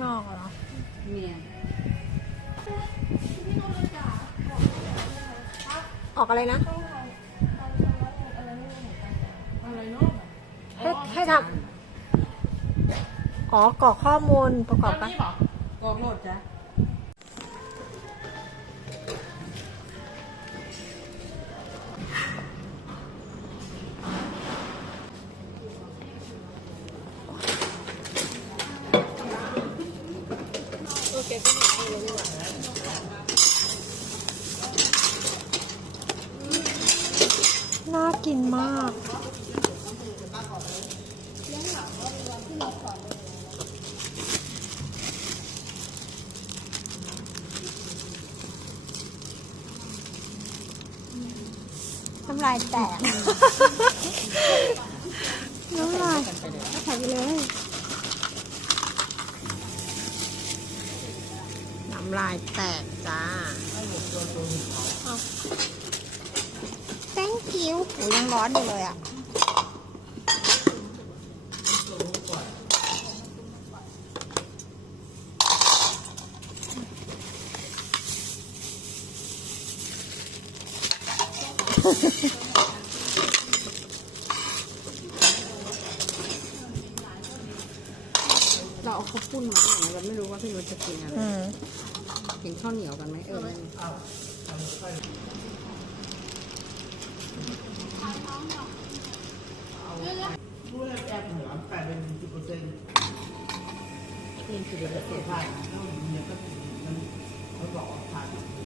างนอกเหรอเมียออกอะไรนะ ให้ให้ทำอ๋อกรอกข้อมูลประกอบกัน กรอกโหลดจ้ะ น่ากินมาก น้ำลายแตก น้ำลายใส่ไปเลย น้ำลายแตกจ้า thank you โอ้ยยังร้อนอยู่เลยอะ เราเอาข้าวปุ้นมาไหนเราไม่รู้ว่าพี่นุชจะกินอะไร อืม กินข้าวเหนียวกันไหมเออรู้แล้วแอบเหนือแปดเป็นสิบเปอร์เซ็นต์กินคือเดี๋ยวจะเสียใช่เนี่ยก็มันเขาบอกว่าน